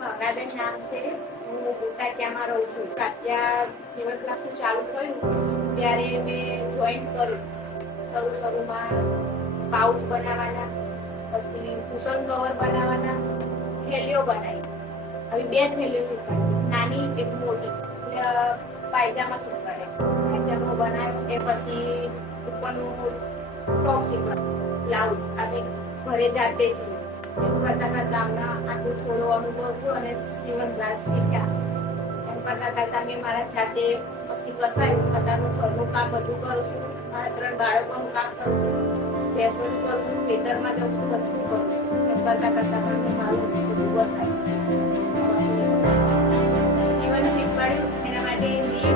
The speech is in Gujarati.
ભાવનાબેન નામ છે. હું બોટાદમાં રહું છું. ત્યાં સીવણ ક્લાસનું ચાલુ થયું ત્યારે મેં જોઈન કર્યું. શરૂમાં પાઉચ બનાવવાના, પછી કુશન કવર બનાવવાના, થેલીઓ બનાવી. હવે 2 થેલીઓ શીખવાડી, નાની એક મોટી. પાયજામા શીખવાડે, પાયજામો બનાવ્યો. એ પછી ઉપરનું ટોપ શીખવાડ્યું, બ્લાઉઝ. અમે ઘરે જાતે સીવ્યું. એમ કરતા હમણાં આટલું થોડો અનુભવ થયો અને સીવણ ક્લાસ શીખ્યા. એમ કરતા મેં મારા જાતે પછી કસાયું. પોતાનું ઘરનું કામ બધું કરું છું. મારા 3 બાળકોનું કામ કરું છું, ભેંસોનું કરું છું, ખેતરમાં જાઉં છું, બધું કરું છું. એમ કરતા પણ મેં મારું બધું વસાયું. જીવન શીખવાડ્યું એના માટે મેં